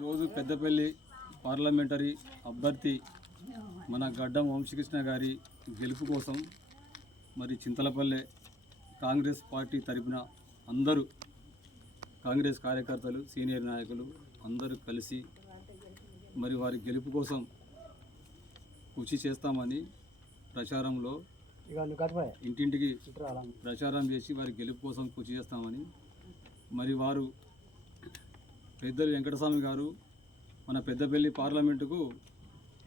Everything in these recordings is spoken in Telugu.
ఈరోజు పెద్దపల్లి పార్లమెంటరీ అభ్యర్థి మన గడ్డం వంశీకృష్ణ గారి గెలుపు కోసం మరి చింతలపల్లె కాంగ్రెస్ పార్టీ తరపున అందరూ కాంగ్రెస్ కార్యకర్తలు సీనియర్ నాయకులు అందరూ కలిసి మరి వారి గెలుపు కోసం కృషి చేస్తామని ప్రచారంలో ఇంటింటికి ప్రచారం చేసి వారి గెలుపు కోసం కృషి చేస్తామని మరి వారు పెద్దలు వెంకటస్వామి గారు మన పెద్దపల్లి పార్లమెంటుకు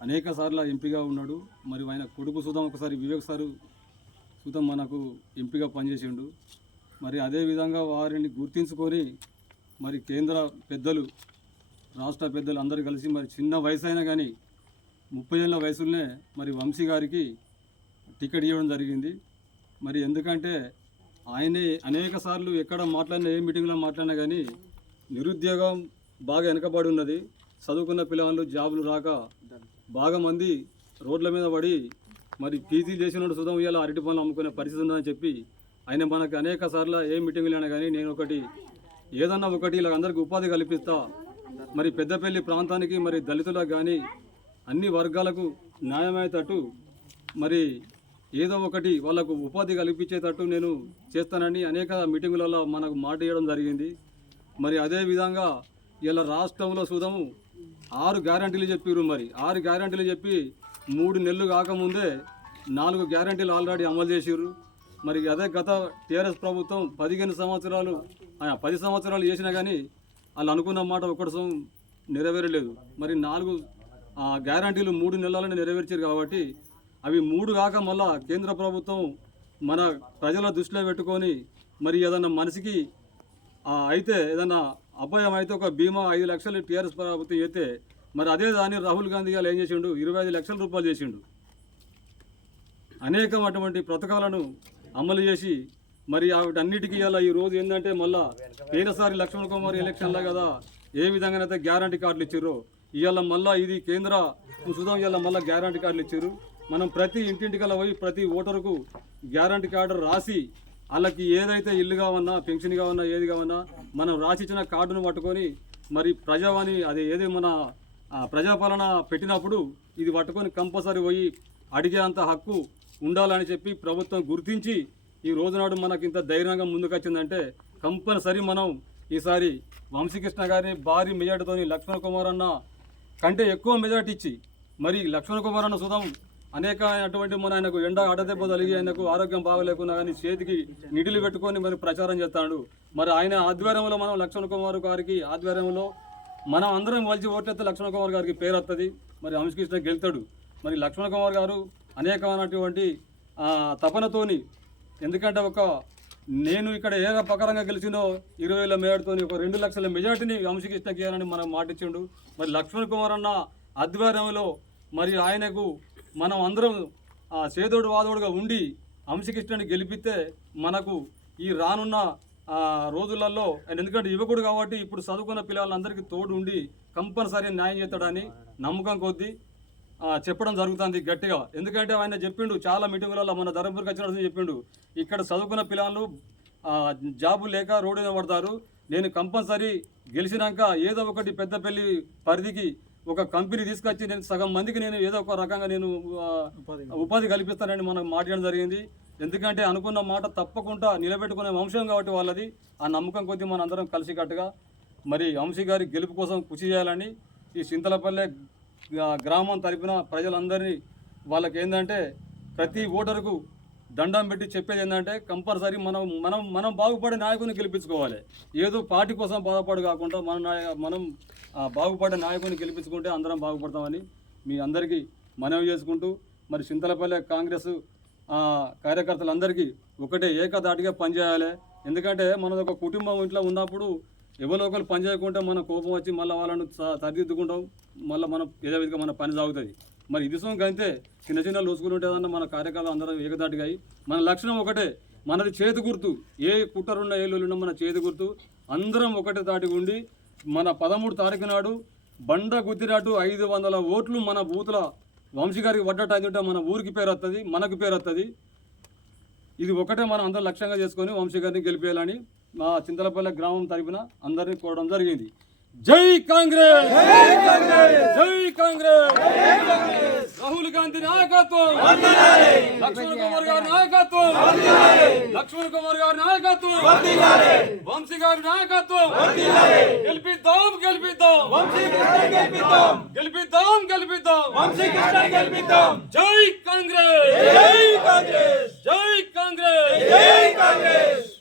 అనేక సార్లు ఎంపీగా ఉన్నాడు. మరి ఆయన కొడుకు సుధం ఒకసారి వివేక్ సారు సుధం మనకు ఎంపీగా పనిచేసిండు. మరి అదేవిధంగా వారిని గుర్తించుకొని మరి కేంద్ర పెద్దలు రాష్ట్ర పెద్దలు అందరూ కలిసి మరి చిన్న వయసు అయినా కానీ 30 ఏళ్ళ వయసులోనే మరి వంశీ గారికి టికెట్ ఇవ్వడం జరిగింది. మరి ఎందుకంటే ఆయనే అనేక సార్లు ఎక్కడ మాట్లాడినా ఏ మీటింగ్లో మాట్లాడినా కానీ నిరుద్యోగం బాగా వెనకబడి ఉన్నది. చదువుకున్న పిల్లలు జాబులు రాక బాగా మంది రోడ్ల మీద పడి మరి పీజీ చేసిన సుధం ఇవాళ అరటి పనులు అమ్ముకునే పరిస్థితి ఉందని చెప్పి ఆయన మనకు అనేక సార్లు ఏ మీటింగ్లు అయినా కానీ నేను ఏదన్నా ఒకటి ఇలా అందరికీ ఉపాధి కల్పిస్తా, మరి పెద్దపల్లి ప్రాంతానికి మరి దళితులకు కానీ అన్ని వర్గాలకు న్యాయమయ్యేటట్టు మరి ఏదో ఒకటి వాళ్ళకు ఉపాధి కల్పించేటట్టు నేను చేస్తానని అనేక మీటింగులలో మనకు మాట ఇవ్వడం జరిగింది. మరి అదేవిధంగా ఇలా రాష్ట్రంలో సుధము 6 గ్యారంటీలు చెప్పారు. మరి 6 గ్యారంటీలు చెప్పి 3 నెలలు కాకముందే 4 గ్యారంటీలు ఆల్రెడీ అమలు చేసారు. మరి అదే గత టీఆర్ఎస్ ప్రభుత్వం 10 సంవత్సరాలు చేసినా కానీ వాళ్ళు అనుకున్న మాట ఒక్కటి నెరవేరలేదు. మరి 4 గ్యారంటీలు 3 నెలలను నెరవేర్చారు కాబట్టి అవి 3 కాక మళ్ళా కేంద్ర ప్రభుత్వం మన ప్రజల దృష్టిలో పెట్టుకొని మరి ఏదన్నా మనిషికి అయితే ఏదన్నా అపాయం అయితే ఒక బీమా 5 లక్షలు టీఆర్ఎస్ ప్రభుత్వం అయితే మరి అదే దాన్ని రాహుల్ గాంధీ గారు ఏం చేసిండు, 25 లక్షల రూపాయలు చేసిండు. అనేకం అటువంటి పథకాలను అమలు చేసి మరి వాటన్నిటికీ ఇలా ఈరోజు ఏంటంటే మళ్ళా పోయినసారి లక్ష్మణ్ కుమార్ ఎలక్షన్లో కదా ఏ విధంగానైతే గ్యారంటీ కార్డులు ఇచ్చారో ఇవాళ మళ్ళీ ఇది కేంద్ర సుధం ఇవాళ మళ్ళీ గ్యారంటీ కార్డులు ఇచ్చారు. మనం ప్రతి ఇంటింటికల్లా పోయి ప్రతి ఓటరుకు గ్యారంటీ కార్డు రాసి వాళ్ళకి ఏదైతే ఇల్లు కావన్నా పెన్షన్ కావన్నా ఏది కావన్నా మనం రాసిచ్చిన కార్డును పట్టుకొని మరి ప్రజావాణి అది ఏది మన ప్రజాపాలన పెట్టినప్పుడు ఇది పట్టుకొని కంపల్సరీ పోయి అడిగేంత హక్కు ఉండాలని చెప్పి ప్రభుత్వం గుర్తించి ఈ రోజునాడు మనకి ఇంత ధైర్యంగా ముందుకు వచ్చిందంటే కంపల్సరీ మనం ఈసారి వంశీకృష్ణ గారిని భారీ మెజార్టీతోని లక్ష్మణ్ కుమార్ అన్న కంటే ఎక్కువ మెజార్టీ ఇచ్చి మరి లక్ష్మణ్ కుమార్ అన్న సుధం అనేక అటువంటి మన ఆయనకు ఎండ అడదెబ్బ తలిగి ఆయనకు ఆరోగ్యం బాగలేకున్నా కానీ చేతికి నిధులు పెట్టుకొని మరి ప్రచారం చేస్తాడు. మరి ఆయన ఆధ్వర్యంలో మనం లక్ష్మణ్ కుమార్ గారికి ఆధ్వర్యంలో మనం అందరం కలిసి ఓట్లెత్తే లక్ష్మణ్ కుమార్ గారికి పేరు వస్తుంది. మరి వంశీకృష్ణ గెలుతాడు. మరి లక్ష్మణ్ కుమార్ గారు అనేకమైనటువంటి తపనతోని ఎందుకంటే నేను ఇక్కడ ఏ ప్రకారంగా గెలిచినో 20,000 మెజార్టీతోని 2 లక్షల మెజార్టీని వంశీకృష్ణకి ఇవ్వాలని మనం మాటిచ్చిండు. మరి లక్ష్మణ్ కుమార్ అన్న ఆధ్వర్యంలో మరి ఆయనకు మనం అందరం చేదోడు వాదోడుగా ఉండి వంశీకృష్ణని గెలిపిస్తే మనకు ఈ రానున్న రోజులలో ఎందుకంటే యువకుడు కాబట్టి ఇప్పుడు చదువుకున్న పిల్లలందరికీ తోడు ఉండి కంపల్సరీ న్యాయం చేస్తాడని నమ్మకం కొద్దీ చెప్పడం జరుగుతుంది గట్టిగా. ఎందుకంటే ఆయన చెప్పిండు చాలా మీటింగులలో మన ధర్మపురికి వచ్చినట్టు చెప్పిండు, ఇక్కడ చదువుకున్న పిల్లలు జాబు లేక రోడ్డు మీద పడతారు, నేను కంపల్సరీ గెలిచినాక ఏదో ఒకటి పెద్దపల్లి పరిధికి ఒక కంపెనీ తీసుకొచ్చి నేను సగం మందికి నేను ఏదో ఒక రకంగా నేను ఉపాధి కల్పిస్తానని మనం మాట్లాడడం జరిగింది. ఎందుకంటే అనుకున్న మాట తప్పకుండా నిలబెట్టుకునే వంశం కాబట్టి వాళ్ళది ఆ నమ్మకం కొద్దీ మన అందరం కలిసికట్టుగా మరి వంశీ గారి గెలుపు కోసం కృషి చేయాలని ఈ చింతలపల్లె గ్రామం తరపున ప్రజలందరినీ వాళ్ళకి ఏంటంటే ప్రతి ఓటరుకు దండం పెట్టి చెప్పేది ఏంటంటే కంపల్సరీ మనం బాగుపడే నాయకుని గెలిపించుకోవాలి. ఏదో పార్టీ కోసం బాధపడు కాకుండా మనం బాగుపడే నాయకుని గెలిపించుకుంటే అందరం బాగుపడతామని మీ అందరికీ మనవి చేసుకుంటూ మరి చింతలపల్లె కాంగ్రెస్ కార్యకర్తలందరికీ ఒకటే ఏకదాటిగా పనిచేయాలి. ఎందుకంటే మనది ఒక కుటుంబం ఇంట్లో ఉన్నప్పుడు ఎవరో ఒకరు పని చేయకుంటే మన కోపం వచ్చి మళ్ళీ వాళ్ళను సరిదిద్దుకుంటాం, మళ్ళీ మనం ఏదో విధంగా మన పని సాగుతుంది. మరి ఇది అంతే చిన్న చిన్న లోసుకుని ఉంటుందన్న మన కార్యకర్తలు అందరం ఏకదాటిగా మన లక్షణం ఒకటే, మనది చేతి గుర్తు, ఏ కుట్టరున్న ఏ లోలున్నా మన చేతి గుర్తు, అందరం ఒకటే దాటిగా ఉండి మన 13 తారీఖు నాడు బండ గుద్దినట్టు 500 ఓట్లు మన బూతుల వంశీ గారికి పడ్డట్టు అయితే మన ఊరికి పేరు వస్తుంది, మనకు పేరు వస్తుంది. ఇది ఒకటే మనం అందరం లక్ష్యంగా చేసుకొని వంశీ గారిని గెలిపేయాలని మా చింతలపల్లె గ్రామం తరపున అందరినీ కోరడం జరిగింది. జై కాంగ్రెస్, జై కాంగ్రెస్. రాహుల్ గాంధీ నాయకత్వం, లక్ష్మణ్ కుమార్ గారి నాయకత్వం, లక్ష్మణ్ కుమార్ గారి నాయకత్వం, వంశీ గారి నాయకత్వం. గెలిపిద్దాం, గెలిపిద్దాం, గెలిపిద్దాం, గెలిపిద్దాం. జై కాంగ్రెస్, జై కాంగ్రెస్, జై కాంగ్రెస్, జై కాంగ్రెస్.